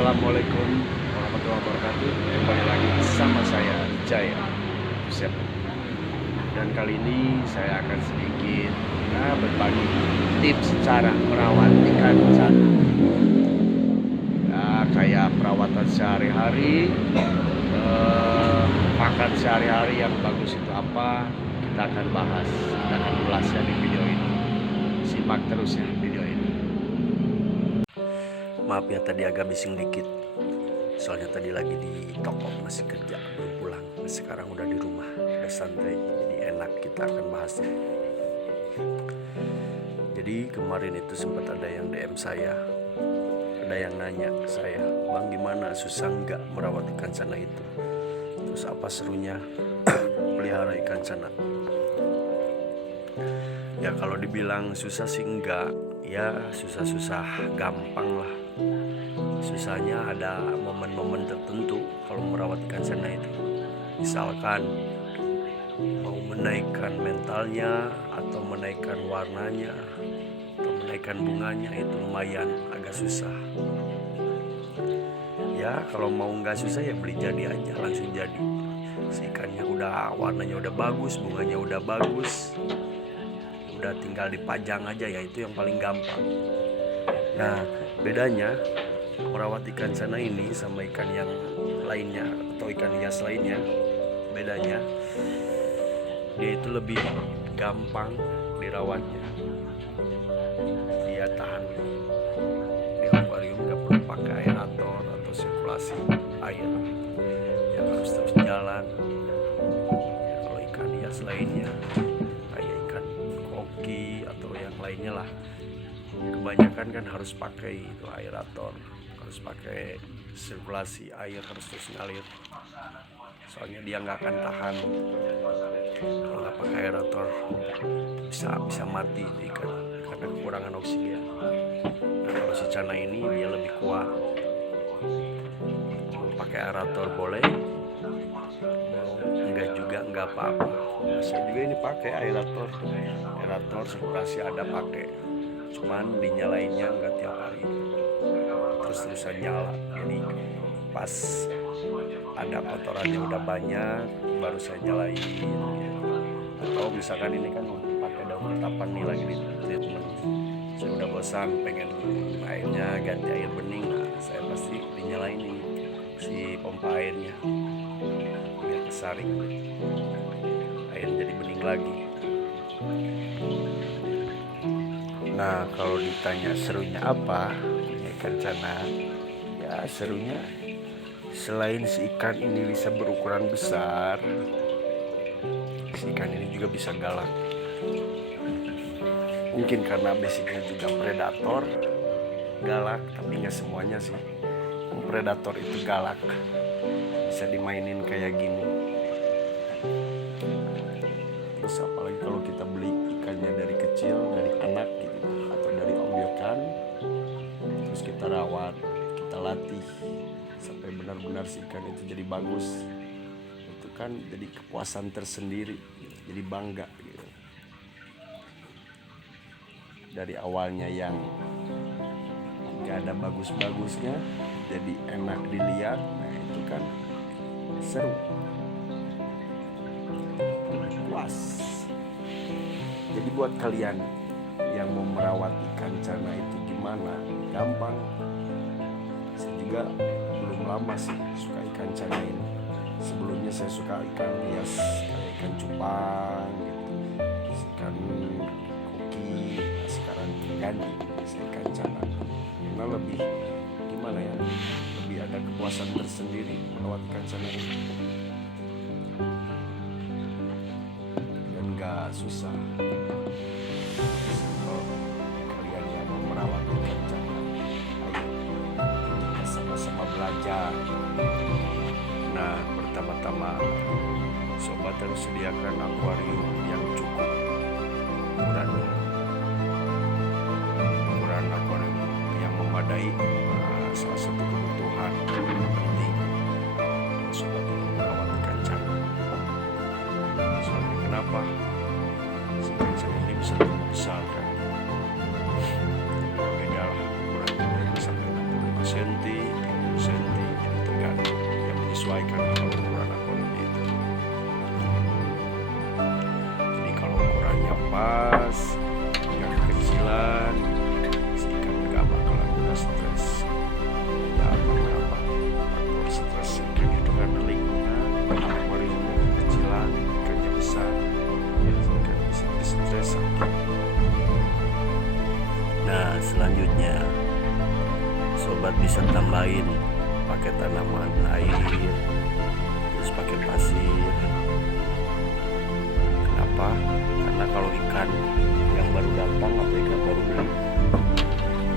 Assalamualaikum warahmatullahi wabarakatuh. Kembali lagi bersama saya Jaya Yusef. Dan kali ini saya akan sedikit berbagi tips cara merawat ikan cana. Kayak perawatan sehari-hari, makan sehari-hari yang bagus itu apa, kita akan bahas, kita akan ulas ya di video ini. Simak terus ya video ini. Maaf ya tadi agak bising dikit, soalnya tadi lagi di toko masih kerja, belum pulang. Sekarang udah di rumah, udah santai, jadi enak kita akan bahasnya. Jadi kemarin itu sempat ada yang DM saya, ada yang nanya ke saya, "Bang, gimana, susah nggak merawat ikan cana itu? Terus apa serunya pelihara ikan cana?" Ya kalau dibilang susah sih enggak, ya susah-susah gampang lah. Susahnya ada momen-momen tertentu kalau merawat ikan cana itu. Misalkan mau menaikkan mentalnya, atau menaikkan warnanya, atau menaikkan bunganya, itu lumayan agak susah. Ya kalau mau nggak susah ya beli jadi aja, langsung jadi. Si ikannya udah, warnanya udah bagus, bunganya udah bagus, udah tinggal dipajang aja, ya itu yang paling gampang. Nah bedanya merawat ikan cana ini sama ikan yang lainnya atau ikan hias lainnya, bedanya dia itu lebih gampang dirawatnya. Dia tahan di akuarium, gak perlu pakai aerator atau sirkulasi air yang harus terus jalan. Ya, kalau ikan hias lainnya kayak ikan koki atau yang lainnya lah, kebanyakan kan harus pakai itu aerator, harus pakai sirkulasi air, harus terus ngalir, soalnya dia nggak akan tahan. Kalau nggak pakai aerator bisa mati ikan karena kekurangan oksigen. Nah kalau si cana ini dia lebih kuat, mau pakai aerator boleh, mau enggak juga nggak apa-apa. Nah, saya juga ini pakai aerator sirkulasi ada pakai, cuman dinyalainnya nggak tiap hari, terus-terusan nyala. Jadi pas ada kotorannya udah banyak baru saya nyalain. Atau misalkan ini kan pakai daun ketapan nih lagi di treatment, saya udah bosan pengen airnya ganti air bening, nah saya pasti dinyalain nih si pompa airnya biar kesaring, air jadi bening lagi. Nah kalau ditanya serunya apa ikan cana, ya serunya selain si ikan ini bisa berukuran besar, si ikan ini juga bisa galak. Mungkin karena basicnya juga predator, galak, tapi nggak semuanya sih. Predator itu galak, bisa dimainin kayak gini. Terus apalagi kalau kita beli ikannya dari kecil, dari anak gitu, atau dari ombyokan, terus kita rawat, kita latih sampai benar-benar si ikan itu jadi bagus, itu kan jadi kepuasan tersendiri, jadi bangga gitu. Dari awalnya yang gak ada bagus-bagusnya jadi enak dilihat, nah itu kan seru, puas. Jadi buat kalian yang mau merawat ikan cana itu gimana, gampang. Saya juga belum lama sih suka ikan cana ini. Sebelumnya saya suka ikan hias kayak ikan cupang gitu, ikan koki. Nah, sekarang ganti saya ikan cana karena lebih gimana ya, lebih ada kepuasan tersendiri merawat ikan cana ini, dan gak susah. Kalau kalian yang mau merawat ikan cana, ayo kita sama-sama belajar. Nah pertama-tama sobat harus sediakan akuarium yang cukup ukurannya, ukuran akuarium yang memadai. Salah satu kebutuhan penting sobat untuk merawat ikan cana. Soalnya kenapa? Si ikan cana ini bisa tumbuh besar kan, beda lah ukuran yang sampai 65 cm, sobat bisa tambahin pakai tanaman air, terus pakai pasir. Kenapa? Karena kalau ikan yang baru datang atau ikan baru beli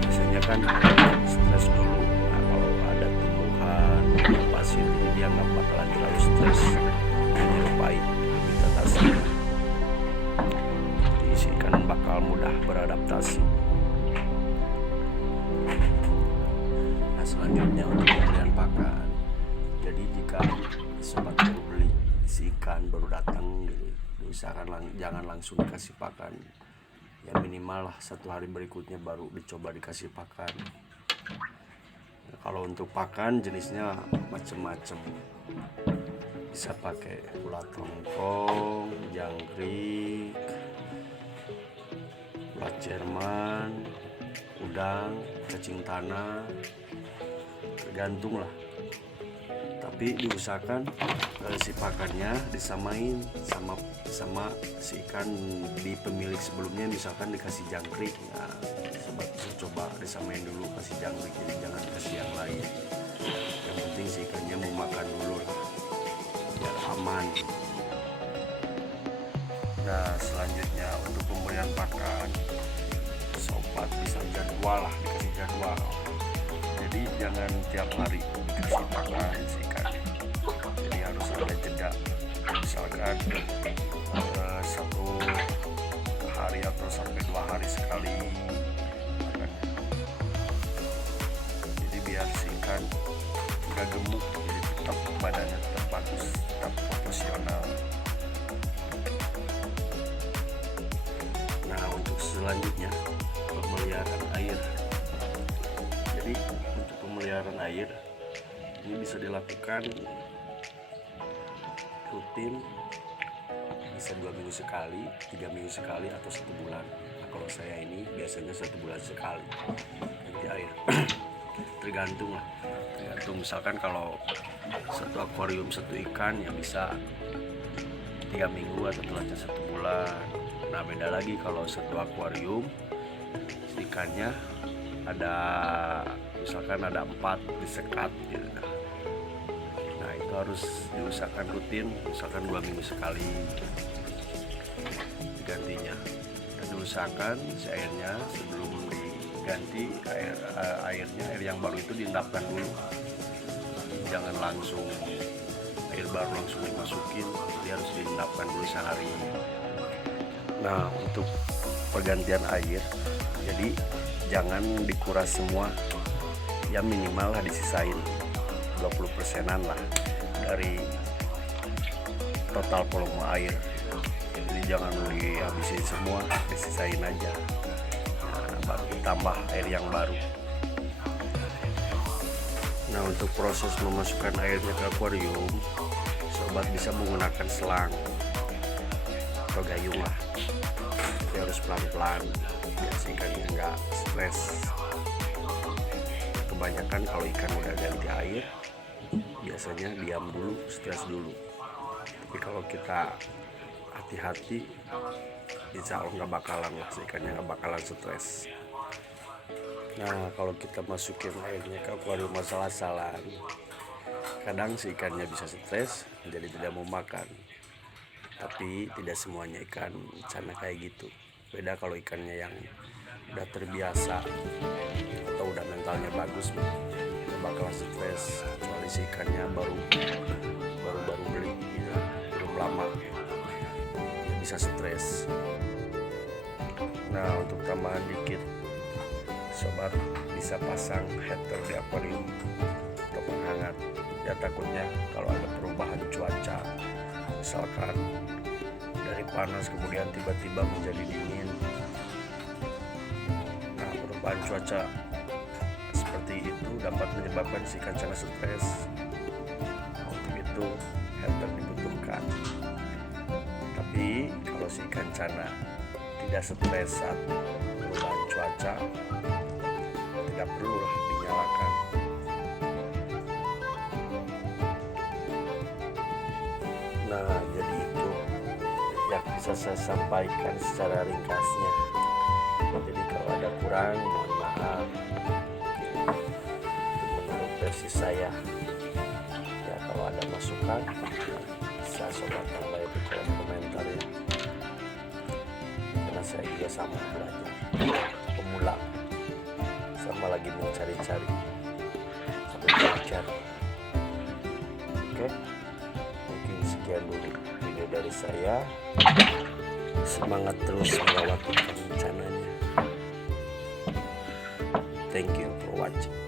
biasanya kan stres dulu. Nah, kalau ada tumbuhan pasir jadi dia nggak bakalan terlalu stres menyerupai habitatasi. Jadi si ikan bakal mudah beradaptasi. Nah, selanjutnya untuk pembelian pakan. Jadi jika sobat baru beli si ikan baru datang gitu, diusahakan jangan langsung dikasih pakan. Ya minimal lah 1 hari berikutnya baru dicoba dikasih pakan. Nah, kalau untuk pakan jenisnya macam-macam. Bisa pakai ulat tongkong, jangkrik, ulat Jerman, udang, cacing tanah, tergantung lah. Tapi diusahakan si pakannya disamain sama si ikan di pemilik sebelumnya. Misalkan dikasih jangkrik, nah sobat bisa coba disamain dulu kasih jangkrik, jadi jangan kasih yang lain. Yang penting si ikannya mau makan dulu lah biar aman. Nah selanjutnya untuk pemberian pakan, sobat bisa jadwal lah, dikasih jadwal. Jadi jangan tiap hari dikasih pakan si ikan. Jadi harus ada jeda. Misalkan 1 hari atau sampai 2 hari sekali makan. Jadi biar si ikan nggak gemuk, jadi tetap badannya tetap bagus, tetap proporsional. Nah untuk selanjutnya pemeliharaan air. Jadi untuk pemeliharaan air ini bisa dilakukan rutin, bisa 2 minggu sekali, 3 minggu sekali, atau 1 bulan. Nah, kalau saya ini biasanya 1 bulan sekali ganti air. Tergantung lah, tergantung. Misalkan kalau satu akuarium 1 ikan ya bisa 3 minggu atau telatnya 1 bulan. Nah beda lagi kalau 1 akuarium ikannya ada, misalkan ada 4 disekat gitu. Nah itu harus diusahakan rutin, misalkan 2 minggu sekali digantinya. Dan diusahakan si airnya sebelum diganti air yang baru itu diendapkan dulu. Jangan langsung air baru langsung dimasukin, dia harus diendapkan dulu sehari. Nah untuk pergantian air, jadi jangan dikuras semua, ya minimal lah disisain 20%-an lah dari total volume air. Jadi jangan dihabisin semua, disisain aja. Nah, baru ditambah air yang baru. Nah untuk proses memasukkan airnya ke akuarium, sobat bisa menggunakan selang atau gayung lah. Tapi harus pelan-pelan biar si ikannya nggak stres. Kebanyakan kalau ikan udah ganti air biasanya diam dulu, stres dulu. Tapi kalau kita hati-hati, insya Allah nggak bakalan lah, si ikannya nggak bakalan stres. Nah kalau kita masukin airnya ke akuarium asal-asalan, kadang si ikannya bisa stres jadi tidak mau makan. Tapi tidak semuanya ikan cana kayak gitu. Beda kalau ikannya yang udah terbiasa atau udah mentalnya bagus, nggak bakal stres. Kecuali si ikannya baru beli gitu, belum lama, ya bisa stres. Nah untuk tambahan dikit, sobat bisa pasang heater di akuarium untuk penghangat. Ya takutnya kalau ada perubahan cuaca, misalkan dari panas kemudian tiba-tiba menjadi dingin. Nah perubahan cuaca seperti itu dapat menyebabkan si ikan cana stres. Untuk itu heater dibutuhkan. Tapi kalau si ikan cana tidak stres saat perubahan cuaca, tidak perlu dinyalakan. Nah jadi itu yang bisa saya sampaikan secara ringkasnya. Jadi kalau ada kurang mohon maaf. versi saya. Ya kalau ada masukan bisa sobat tambah di kolom komentar ya, karena saya juga sama belajar, pemula, sama lagi mencari-cari, sampai belajar. Oke, mungkin sekian dulu video dari saya. Semangat terus melewati rencananya. Thank you for watching.